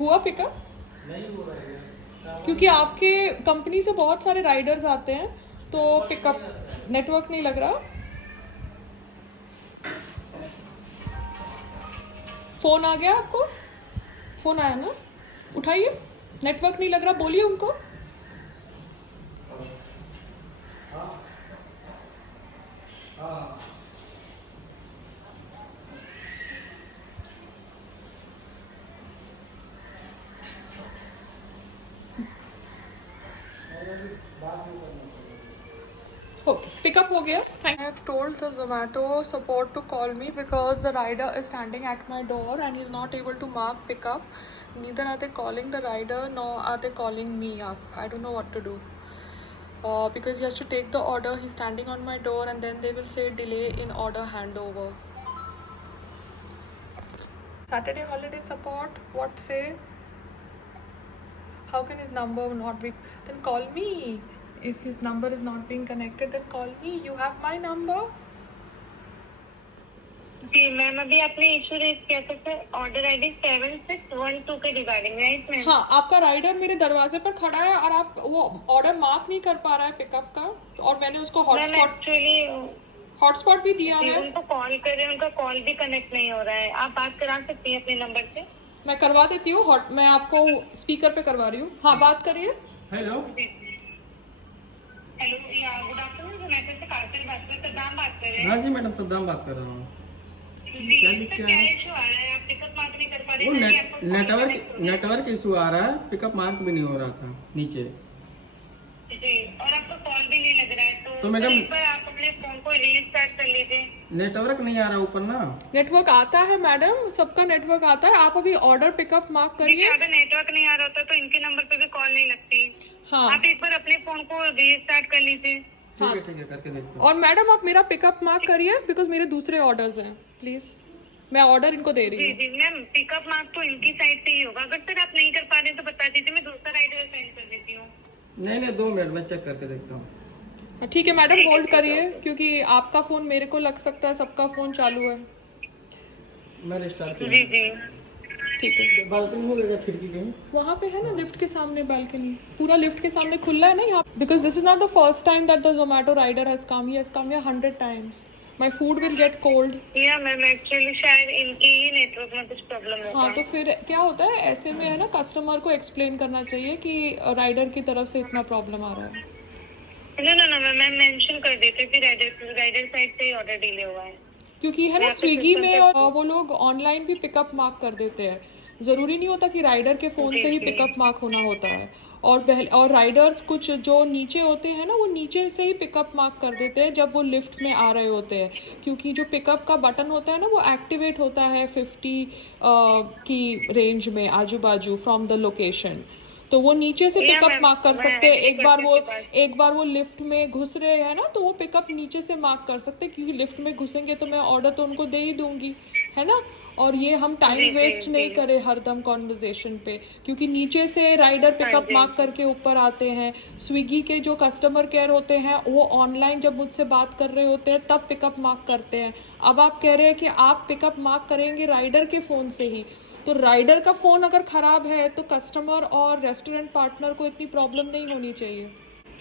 हुआ पिकअप? नहीं हो रहा है क्योंकि आपके कंपनी से बहुत सारे राइडर्स आते हैं तो पिकअप नेटवर्क नहीं लग रहा। फोन आ गया आपको? फोन आया ना, उठाइए। नेटवर्क नहीं लग रहा, बोलिए उनको। Okay, pickup हो गया. Thank. I have told the Zomato support to call me because the rider is standing at my door and he's not able to mark pickup. Neither are they calling the rider nor are they calling me up. I don't know what to do. Because he has to take the order. He's standing on my door and then they will say delay in order handover. Saturday holiday support. What say? How can his number not be? Then call me. If his number is not being connected, then call me. You have my number. जी ma'am, अभी आपने issue raise किया था sir, order ID 7612 के regarding, right ma'am? हाँ, आपका rider मेरे दरवाजे पर खड़ा है और आप वो ऑर्डर मार्क नहीं कर पा रहा है पिकअप का, और मैंने उसको हॉटस्पॉट भी दिया है। उनको कॉल कर रहे हैं, उनका कॉल भी कनेक्ट नहीं हो रहा है। आप बात करा सकती हैं अपने नंबर से? मैं करवा देती हूँ, मैं आपको स्पीकर पे करवा रही हूँ। हाँ, बात करिए। Hello hello, good afternoon, Zomato से काउंटर बात कर, सद्दाम बात कर रहे हैं। हाँ जी मैडम, सद्दाम बात कर रहा हूँ। क्या इशू आ रहा है? आप पिकअप मार्क नहीं कर पा रहे? वो नेटवर्क इशू आ रहा है, पिकअप मार्क भी नहीं हो रहा था नीचे जी, और आपका कॉल भी नहीं लग रहा है, तो मैडम एक बार आप अपने फोन को रीस्टार्ट कर लीजिए। नेटवर्क नहीं आ रहा ऊपर ना। नेटवर्क आता है मैडम, सबका नेटवर्क आता है। आप अभी ऑर्डर पिकअप मार्क करिए। अगर नेटवर्क नहीं आ रहा होता तो इनके नंबर पे भी कॉल नहीं लगती। हाँ, आप एक बार अपने फोन को रीस्टार्ट कर लीजिए। हाँ, ठीक है करके देखते और मैडम आप मेरा पिकअप मार्क करिए बिकॉज मेरे दूसरे ऑर्डर्स हैं। प्लीज, मैं ऑर्डर इनको दे रही जी हूँ। जी मैम, पिकअप मार्क तो इनकी साइड से ही होगा। अगर सर आप नहीं कर पा रहे तो बता दीजिए, मैं दूसरा राइडर सेंड कर देती हूँ। नहीं 2 मिनट में चेक करके देखता हूँ। ठीक है मैडम, होल्ड करिए क्योंकि आपका फोन मेरे को लग सकता है, सबका फोन चालू है। मैं रिस्टार्ट जी जी ठीक है। बालकनी हो गया, खिड़की कहीं वहाँ पे है ना लिफ्ट के सामने बालकनी, पूरा लिफ्ट के सामने खुला है ना यहाँ। Because this is not the first time that the Zomato rider has come, he has come here 100 times. My food will get cold. Yeah ma'am, actually शायद इनकी ही नेटवर्क में कुछ प्रॉब्लम होगा। हाँ, तो फिर क्या होता है ऐसे में, है ना, कस्टमर को एक्सप्लेन करना चाहिए कि राइडर की तरफ से इतना प्रॉब्लम आ रहा है। ना मैम मेंशन कर देते कि राइडर साइड से ही ऑर्डर डिले हुआ है। क्योंकि है ना स्विगी में और वो लोग ऑनलाइन भी पिकअप मार्क कर देते हैं। ज़रूरी नहीं होता कि राइडर के फ़ोन से ही पिकअप मार्क होना होता है। और राइडर्स कुछ जो नीचे होते हैं ना, वो नीचे से ही पिकअप मार्क कर देते हैं जब वो लिफ्ट में आ रहे होते हैं, क्योंकि जो पिकअप का बटन होता है ना वो एक्टिवेट होता है 50 की रेंज में आजू बाजू फ्रॉम द लोकेशन। तो वो नीचे से पिकअप मार्क कर सकते हैं। एक बार वो लिफ्ट में घुस रहे हैं ना, तो वो पिकअप नीचे से मार्क कर सकते हैं, क्योंकि लिफ्ट में घुसेंगे तो मैं ऑर्डर तो उनको दे ही दूंगी, है ना। और ये हम टाइम वेस्ट नहीं करें हरदम कॉन्वर्जेशन पे, क्योंकि नीचे से राइडर पिकअप मार्क करके ऊपर आते हैं। स्विगी के जो कस्टमर केयर होते हैं वो ऑनलाइन जब मुझसे बात कर रहे होते हैं तब पिकअप मार्क करते हैं। अब आप कह रहे हैं कि आप पिकअप मार्क करेंगे राइडर के फ़ोन से ही, तो राइडर का फ़ोन अगर ख़राब है तो कस्टमर और रेस्टोरेंट पार्टनर को इतनी प्रॉब्लम नहीं होनी चाहिए।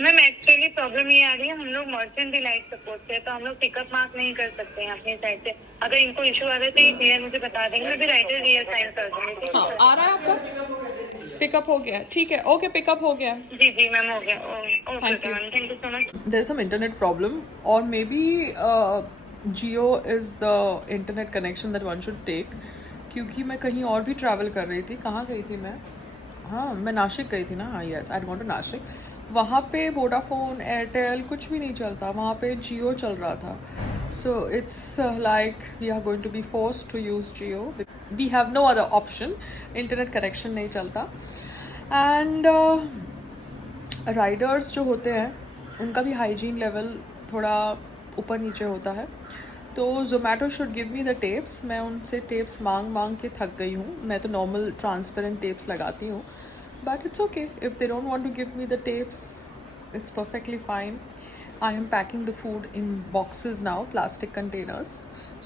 मैम एक्चुअली प्रॉब्लम ये आ रही है, हम लोग मर्चेंट डिलाइट सपोर्ट से, तो हम लोग पिकअप मार्क नहीं कर सकते हैं अपनी साइड से। अगर इनको इशू आ रहा है तो ये क्लियर मुझे बता देंगे, मैं भी राइडर रीअसाइन कर दूंगी। हाँ, आ रहा है आपका पिकअप हो गया? ठीक है, ओके, पिकअप हो गया। जी जी मैम, हो गया। Okay ma'am, thank you so much. There is some internet problem और may be Jio is the internet connection that one should take, क्योंकि मैं कहीं और भी ट्रैवल कर रही थी। कहाँ गई थी मैं? हाँ, मैं नासिक गई थी ना। हाँ, yes, I got to Nashik. वहाँ पे वोडाफोन, एयरटेल कुछ भी नहीं चलता, वहाँ पे जियो चल रहा था। So it's like we are going to be forced to use Jio, we have no other option, internet connection नहीं चलता। एंड राइडर्स जो होते हैं उनका भी हाइजीन लेवल थोड़ा ऊपर नीचे होता है, तो Zomato should give me the tapes. मैं उनसे टेप्स मांग के थक गई हूँ। मैं तो नॉर्मल ट्रांसपेरेंट टेप्स लगाती हूँ, but it's okay if they don't want to give me the tapes. It's perfectly fine. I am packing the food in boxes now, plastic containers,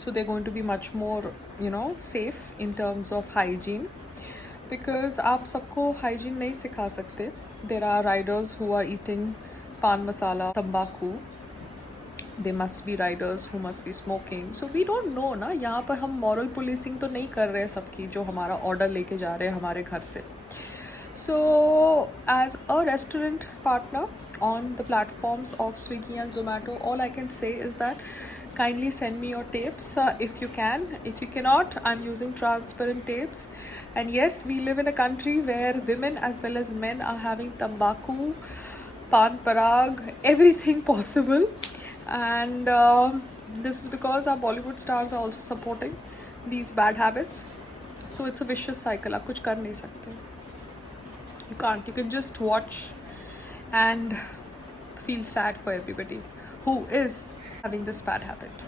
so they're going to be much more, safe in terms of hygiene. बिकॉज आप सबको hygiene नहीं सिखा सकते. There are riders who are eating paan masala, tambaku. They must be riders who must be smoking. So we don't know ना. यहाँ पर हम मॉरल पुलिसिंग तो नहीं कर रहे हैं सबकी, जो हमारा ऑर्डर लेके जा रहे हैं हमारे घर से. So, as a restaurant partner on the platforms of Swiggy and Zomato, all I can say is that kindly send me your tapes if you can. If you cannot, I'm using transparent tapes. And yes, we live in a country where women as well as men are having tambaku, pan parag, everything possible. And this is because our Bollywood stars are also supporting these bad habits. So it's a vicious cycle. आप कुछ कर नहीं सकते. You can't. You can just watch and feel sad for everybody who is having this bad habit.